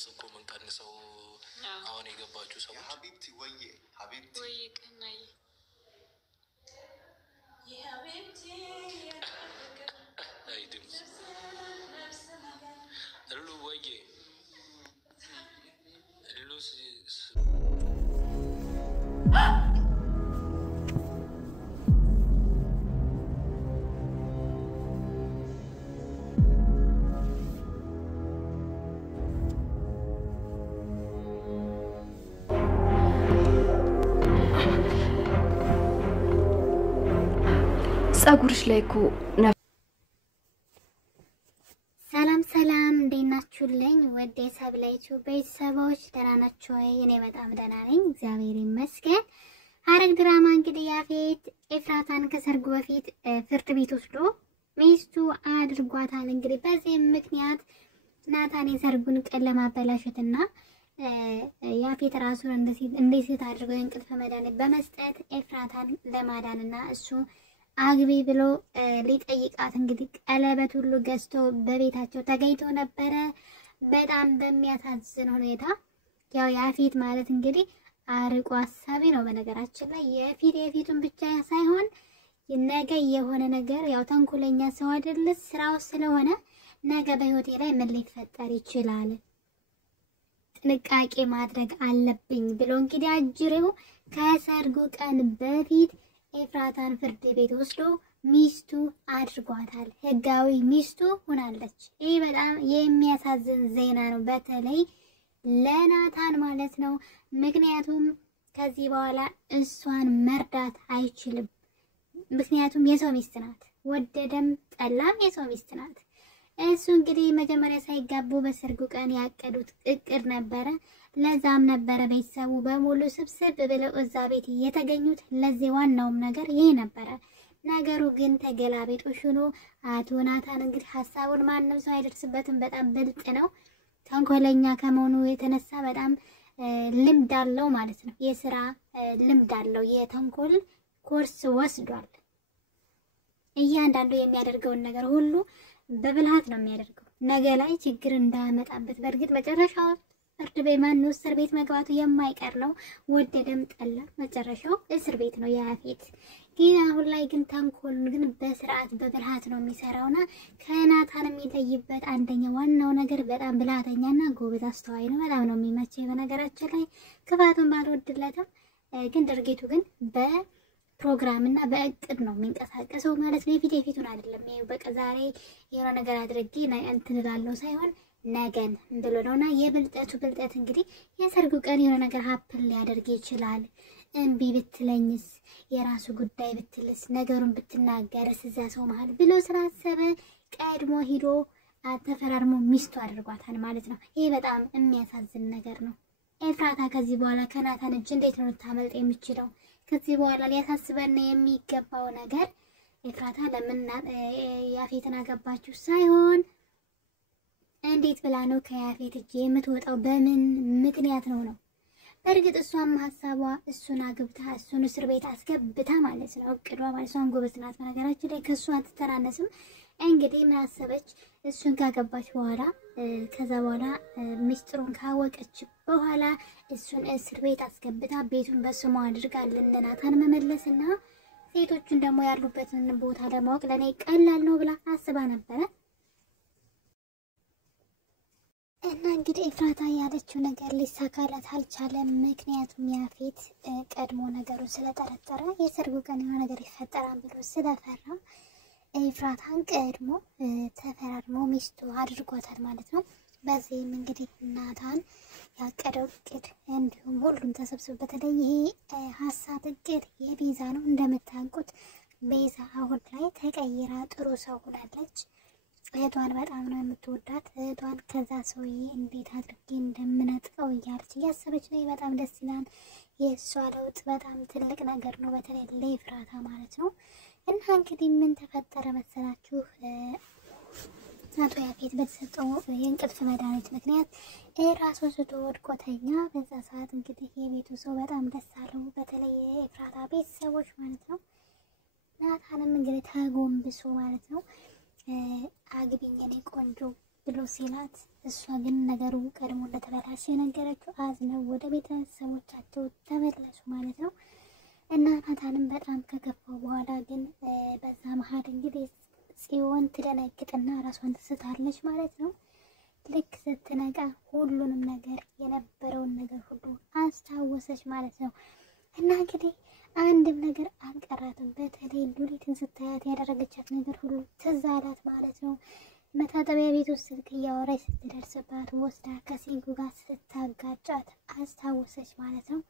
ድምጽ እኮ ምን ቀንሰው አሁን የገባችሁ ሰዎች ሀቢብቲ ወዬ ሀቢብቲ ወይ ቀናይ የሀቢብቲ አይ ድምጽ ሉ ወዬ ሉስ ጸጉርሽ ላይ እኮ ሰላም ሰላም እንዴት ናችሁልኝ? ወደ ሰብላይቱ ቤተሰቦች ደህና ናችሁ ወይ? እኔ በጣም ደህና ነኝ፣ እግዚአብሔር ይመስገን። ሐረግ ድራማ እንግዲህ ያፌት ኤፍራታን ከሰርጉ በፊት ፍርድ ቤት ወስዶ ሚስቱ አድርጓታል። እንግዲህ በዚህ ምክንያት ናታን የሰርጉን ቀን ለማበላሸትና ያፌት ራሱን እንዴት አድርጎ እንቅልፍ መድኃኒት በመስጠት ኤፍራታን ለማዳንና እሱ አግቢ ብሎ ሊጠይቃት እንግዲህ ቀለበት ሁሉ ገዝቶ በቤታቸው ተገኝቶ ነበረ። በጣም በሚያሳዝን ሁኔታ ያው ያፌት ማለት እንግዲህ አርቆ አሳቢ ነው። በነገራችን ላይ የፊቱን ብቻ ሳይሆን ነገ የሆነ ነገር ያው ተንኮለኛ ሰው አይደል፣ ስራው ስለሆነ ነገ በህይወቴ ላይ ምን ሊፈጠር ይችላል፣ ጥንቃቄ ማድረግ አለብኝ ብሎ እንግዲህ አጅሬው ከሰርጉ ቀን በፊት ኤፍራታን ፍርድ ቤት ወስዶ ሚስቱ አድርጓታል። ህጋዊ ሚስቱ ሆናለች። ይህ በጣም የሚያሳዝን ዜና ነው፣ በተለይ ለናታን ማለት ነው። ምክንያቱም ከዚህ በኋላ እሷን መርዳት አይችልም። ምክንያቱም የሰው ሚስት ናት፣ ወደደም ጠላም የሰው ሚስት ናት። እሱ እንግዲህ መጀመሪያ ሳይጋቡ በሰርጉ ቀን ያቀዱት እቅድ ነበረ። ለዛም ነበረ ቤተሰቡ በሙሉ ስብስብ ብለው እዛ ቤት የተገኙት። ለዚህ ዋናውም ነገር ይሄ ነበረ። ነገሩ ግን ተገላቢጦሽ ሆኖ አቶ ናታን እንግዲህ ሐሳቡን ማንም ሰው አይደርስበትም። በጣም ብልጥ ነው። ተንኮለኛ ከመሆኑ የተነሳ በጣም ልምድ አለው ማለት ነው። የሥራ ልምድ አለው። የተንኮል ኮርስ ወስዷል። እያንዳንዱ የሚያደርገውን ነገር ሁሉ በብልሃት ነው የሚያደርገው። ነገ ላይ ችግር እንዳያመጣበት። በእርግጥ መጨረሻው ፍርድ ቤት ማን እስር ቤት መግባቱ የማይቀር ነው። ወደደም ጠላ መጨረሻው እስር ቤት ነው ያፌት። ግን አሁን ላይ ግን ተንኮሉን ግን በስርዓት በብልሃት ነው የሚሰራውና ከናታን የሚለይበት አንደኛ ዋናው ነገር በጣም ብልሃተኛና ጎበዝ አስተዋይ ነው። በጣም ነው የሚመቸኝ። በነገራችን ላይ ክፋቱን ባልወድለትም ግን ድርጊቱ ግን በፕሮግራም እና በእቅድ ነው የሚንቀሳቀሰው ማለት ነው። የፊቱን አይደለም። ይሄ በቃ ዛሬ የሆነ ነገር አድርጌ እንትን እላለሁ ሳይሆን ነገን ብሎ ነውና የብልጠቱ ብልጠት እንግዲህ የሰርጉ ቀን የሆነ ነገር ሀፕል ሊያደርግ ይችላል። እምቢ ብትለኝስ፣ የራሱ ጉዳይ ብትልስ፣ ነገሩን ብትናገርስ እዛ ሰው መሃል ብሎ ስላሰበ ቀድሞ ሂዶ ተፈራርሞ ሚስቱ አድርጓታል ማለት ነው። ይሄ በጣም የሚያሳዝን ነገር ነው። ኤፍራታ ከዚህ በኋላ ከናታን እጅ እንዴት ነው ልታመልጥ የምችለው? ከዚህ በኋላ ሊያሳስበን የሚገባው ነገር ኤፍራታ ለምን ያፌትን አገባችሁ ሳይሆን እንዴት ብላ ነው ከያፌት እጅ የምትወጣው? በምን ምክንያት ነው? በእርግጥ እሷም ሐሳቧ እሱን አግብታ እሱን እስር ቤት አስገብታ ማለት ነው እቅዷ ማለት እሷን ጎበዝ ናት። በነገራችን ላይ ከእሱ አትተናነስም። እንግዲህ ምን አሰበች? እሱን ካገባች በኋላ ከዛ በኋላ ሚስጥሩን ካወቀች በኋላ እሱን እስር ቤት አስገብታ ቤቱን በስሟ አድርጋ ለናታን መመለስና ሴቶቹን ደግሞ ያሉበትን ቦታ ለማወቅ ለኔ ቀላል ነው ብላ አስባ ነበረ። እና እንግዲህ ኤፍራታ ያለችው ነገር ሊሳካላት አልቻለም። ምክንያቱም ያፌት ቀድሞ ነገሩ ስለጠረጠረ የሰርጉ ቀን የሆነ ነገር ይፈጠራል ብሎ ስለፈራ ኤፍራታን ቀድሞ ተፈራርሞ ሚስቱ አድርጓታል ማለት ነው። በዚህም እንግዲህ ናታን ያቀደው እቅድ እንዲሁም ሁሉም ተሰብስቦ በተለይ ይሄ ሀሳብ እቅድ የቤዛ ነው። እንደምታውቁት ቤዛ አሁን ላይ ተቀይራ ጥሩ ሰው ሆናለች። እህቷን በጣም ነው የምትወዳት። እህቷን ከዛ ሰውዬ እንዴት አድርጌ እንደምነጥቀው እያለች እያሰበች ነው። በጣም ደስ ይላል። የእሷ ለውጥ በጣም ትልቅ ነገር ነው፣ በተለይ ለኤፍራታ ማለት ነው። እና እንግዲህ ምን ተፈጠረ መሰላችሁ? አቶ ያፌት በተሰጠው የእንቅልፍ መድኃኒት ምክንያት ራሱ ስቶ ወድቆ ተኛ። በዛ ሰዓት እንግዲህ የቤቱ ሰው በጣም ደስ አለው፣ በተለይ የኤፍራታ ቤተሰቦች ማለት ነው። ናታንም እንግዲህ ተጎንብሶ ማለት ነው አግቢኝ የኔ ቆንጆ ብሎ ሲላት እሷ ግን ነገሩ ቀድሞ እንደተበላሸ ነገረችው። አዝነው ወደ ቤተሰቦቻቸው ተመለሱ ማለት ነው። እና ናታንም በጣም ከገፋው በኋላ ግን በዛ መሀል እንግዲህ ጽዮን ትደነግጥና ራሷን ትስታለች ማለት ነው። ልክ ስትነቃ ሁሉንም ነገር የነበረውን ነገር ሁሉ አስታወሰች ማለት ነው። እና እንግዲህ አንድም ነገር አልቀራትም። በተለይ ሉሊትን ስታያት ያደረገቻት ነገር ሁሉ ትዝ አላት ማለት ነው። መታጠቢያ ቤት ውስጥ ስልክ እያወራች ስትደርስባት ወስዳ ከሲንኩ ጋር ስታጋጫት አስታወሰች ማለት ነው።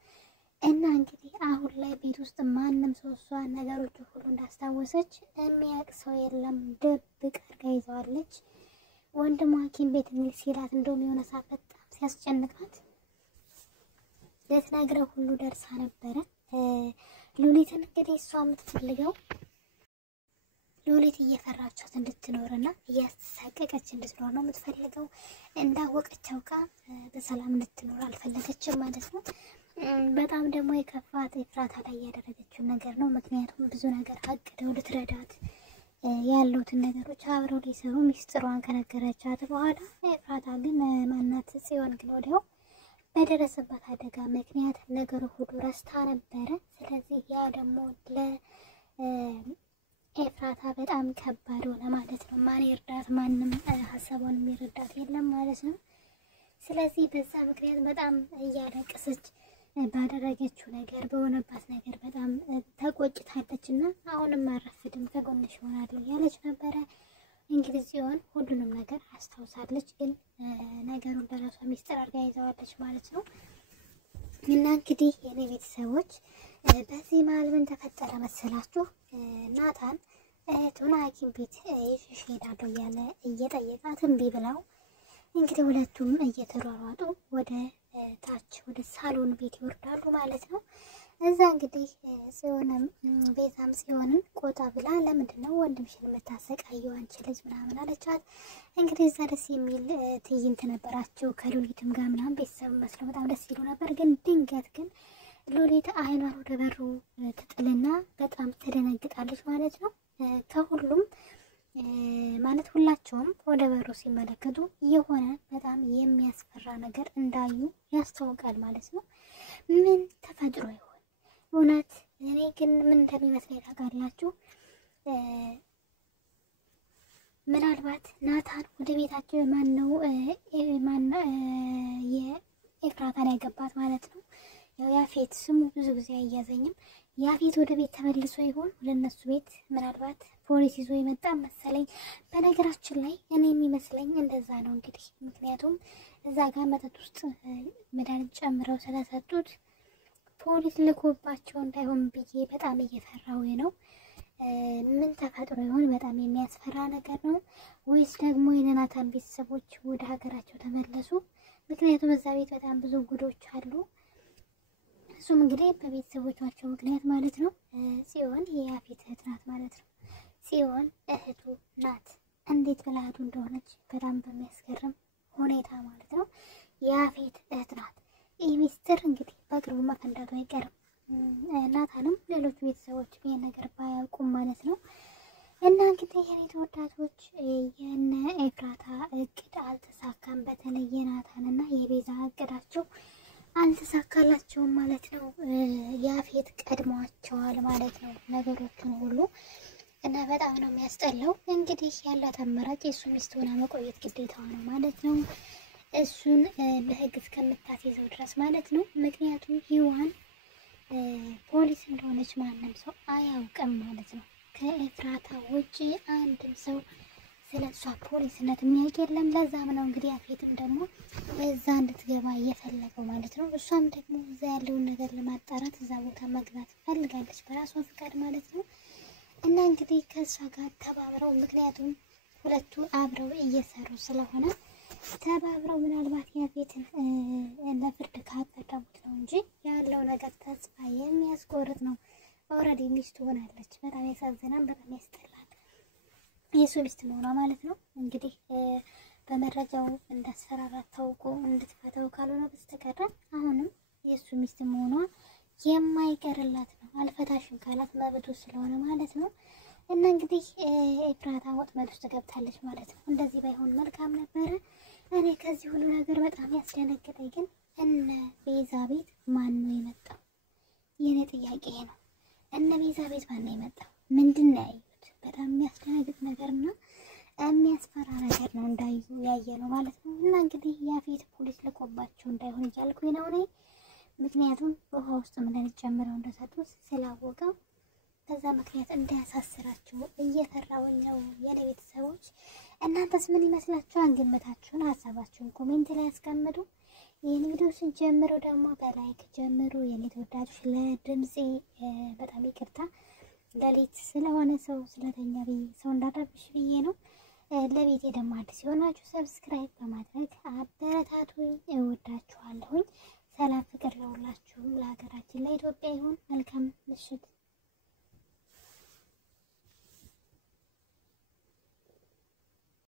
እና እንግዲህ አሁን ላይ ቤት ውስጥ ማንም ሰው እሷ ነገሮቹ ሁሉ እንዳስታወሰች የሚያውቅ ሰው የለም። ድብቅ አድርጋ ይዘዋለች። ወንድሟ ሐኪም ቤት እንሂድ ሲላት እንደውም የሆነ ሰዓት በጣም ሲያስጨንቃት ልትነግረው ሁሉ ደርሳ ነበረ። ሉሊትን እንግዲህ እሷ የምትፈልገው ሉሊት እየፈራቻት እንድትኖርና እያስተሳቀቀች እንድትኖር ነው የምትፈልገው። እንዳወቀችው ጋር በሰላም እንድትኖር አልፈለገችም ማለት ነው። በጣም ደግሞ የከፋት ኤፍራታ ላይ ያደረገችው ነገር ነው። ምክንያቱም ብዙ ነገር አቅደው ልትረዳት ያሉትን ነገሮች አብረው ሊሰሩ ሚስጥሯን ከነገረቻት በኋላ ኤፍራታ ግን ማናት ጽዮን ግን ወዲያው በደረሰባት አደጋ ምክንያት ነገሩ ሁሉ ረስታ ነበረ። ስለዚህ ያ ደግሞ ለኤፍራታ በጣም ከባድ ሆነ ማለት ነው። ማን ይርዳት? ማንም ሀሳቧን የሚረዳት የለም ማለት ነው። ስለዚህ በዛ ምክንያት በጣም እያለቀሰች ባደረገችው ነገር በሆነባት ነገር በጣም ተቆጭታለች እና አሁንም አረፍድም ከጎንሽ እሆናለሁ ያለች ነበረ። እንግዲህ ጽዮን ሁሉንም ነገር አስታውሳለች፣ ግን ነገሩን ለራሷ ሚስጥር አድርጋ ይዘዋለች ማለት ነው። እና እንግዲህ የኔ ቤተሰቦች በዚህ መሀል ምን ተፈጠረ መሰላችሁ? ናታን እህቱን ሐኪም ቤት ይዤሽ እሄዳለሁ እያለ እየጠየቃት እምቢ ብለው እንግዲህ ሁለቱም እየተሯሯጡ ወደ ታች ወደ ሳሎን ቤት ይወርዳሉ ማለት ነው። እዛ እንግዲህ ጽዮንም ቤዛም ጽዮንን ቆጣ ብላ ለምንድነው ወንድምሽን የምታሰቃየው አንቺ ልጅ ምናምን አለቻት። እንግዲህ እዛ ደስ የሚል ትዕይንት ነበራቸው ከሉሊትም ጋር ምናምን ቤተሰብ መስለው በጣም ደስ ይሉ ነበር። ግን ድንገት ግን ሉሊት አይኗን ወደ በሩ ትጥልና በጣም ትደነግጣለች ማለት ነው። ከሁሉም ማለት ሁላቸውም ወደ በሩ ሲመለከቱ የሆነ በጣም የሚያስፈራ ነገር እንዳዩ ያስታውቃል ማለት ነው። ምን ተፈጥሮ ይሆን? እውነት እኔ ግን ምን እንደሚመስለኝ ታውቃላችሁ? ምናልባት ናታን ወደ ቤታቸው ማነው የኤፍራታን ያገባት ማለት ነው። ያው ያፌት ስሙ ብዙ ጊዜ አያዘኝም። ያፌት ወደ ቤት ተመልሶ ይሆን ወደ እነሱ ቤት? ምናልባት ፖሊስ ይዞ የመጣ መሰለኝ። በነገራችን ላይ እኔ የሚመስለኝ እንደዛ ነው እንግዲህ። ምክንያቱም እዛ ጋር መጠጥ ውስጥ መድኃኒት ጨምረው ስለሰጡት ፖሊስ ልኮባቸው እንዳይሆን ብዬ በጣም እየፈራሁ ነው። ምን ተፈጥሮ ይሆን? በጣም የሚያስፈራ ነገር ነው። ወይስ ደግሞ የናታን ቤተሰቦች ወደ ሀገራቸው ተመለሱ? ምክንያቱም እዛ ቤት በጣም ብዙ ጉዶች አሉ። እሱም እንግዲህ በቤተሰቦቻቸው ምክንያት ማለት ነው። ጽዮን የያፌት እህት ናት ማለት ነው። ጽዮን እህቱ ናት። እንዴት ብላ እህቱ እንደሆነች በጣም በሚያስገርም ሁኔታ ማለት ነው። የያፌት እህት ናት። ይህ ሚስጥር እንግዲህ በቅርቡ መፈንዳቱ አይቀርም። ናታንም ሌሎቹ ቤተሰቦች ይህን ነገር ባያውቁም ማለት ነው። እና እንግዲህ የኔ ተወዳጆች የነ ኤፍራታ እቅድ አልተሳካም። በተለይ የናታንና የቤዛ እቅዳቸው አልተሳካላቸውም ማለት ነው። ያፌት ቀድሟቸዋል ማለት ነው ነገሮችን ሁሉ እና በጣም ነው የሚያስጠላው። እንግዲህ ያላት አማራጭ የእሱ ሚስት ሆና መቆየት ግዴታዋ ነው ማለት ነው። እሱን በህግ እስከምታስይዘው ድረስ ማለት ነው። ምክንያቱም ሔዋን ፖሊስ እንደሆነች ማንም ሰው አያውቅም ማለት ነው። ከኤፍራታ ውጪ አንድም ሰው ስለ እሷ ፖሊስነት የሚያውቅ የለም። ለዛም ነው እንግዲህ ያፌትም ደግሞ እዛ እንድትገባ እየፈለገው ማለት ነው። እሷም ደግሞ እዛ ያለውን ነገር ለማጣራት እዛ ቦታ መግባት ፈልጋለች በራሷ ፍቃድ ማለት ነው። እና እንግዲህ ከእሷ ጋር ተባብረው ምክንያቱም ሁለቱ አብረው እየሰሩ ስለሆነ ተባብረው ምናልባት ያፌትን ለፍርድ ካቀረቡት ነው እንጂ ያለው ነገር ተስፋ የሚያስቆርጥ ነው። ኦልሬዲ ሚስቱ ሆናለች። በጣም ያሳዝናል፣ በጣም ያስጠላል። የሱ ሚስት መሆኗ ማለት ነው። እንግዲህ በመረጃው እንዳስፈራራት ታውቆ እንድትፈታው ካልሆነ በስተቀር አሁንም የሱ ሚስት መሆኗ የማይቀርላት ነው። አልፈታሽም ካላት መብቱ ስለሆነ ማለት ነው። እና እንግዲህ ኤፍራታ ወጥመድ ውስጥ ገብታለች ማለት ነው። እንደዚህ ባይሆን መልካም ነበረ። እኔ ከዚህ ሁሉ ነገር በጣም ያስደነገጠኝ ግን እነ ቤዛ ቤት ማን ነው የመጣው? የኔ ጥያቄ ነው። እነ ቤዛ ቤት ማን ነው የመጣው? ምንድነው ያዩት? በጣም የሚያስደነግጥ ነገርና የሚያስፈራ ነገር ነው እንዳዩ ያየ ነው ማለት ነው። እና እንግዲህ ያፌት ፖሊስ ልቆባቸው እንዳይሆን እያልኩኝ ነው እኔ። ምክንያቱም ውሃ ውስጥ ምን ጨምረው እንደሰጡት ስላወቀው በዛ ምክንያት እንዳያሳስራቸው እየፈራሁኝ ነው የኔ ቤተሰቦች። እናንተስ ምን ይመስላችኋል? ግምታችሁን ሀሳባችሁን ኮሜንት ላይ አስቀምጡ። ይህን ቪዲዮ ስንጀምሩ ደግሞ በላይክ ጀምሩ የኔ ተወዳጆች። ለድምጼ በጣም ይቅርታ፣ ሌሊት ስለሆነ ሰው ስለተኛ ሰው እንዳረብሽ ብዬ ነው። ለቤቴ ደግሞ አዲስ የሆናችሁ ሰብስክራይብ በማድረግ አበረታቱኝ። እወዳችኋለሁኝ። ሰላም ፍቅር ለሁላችሁም፣ ለሀገራችን ለኢትዮጵያ ይሁን። መልካም ምሽት።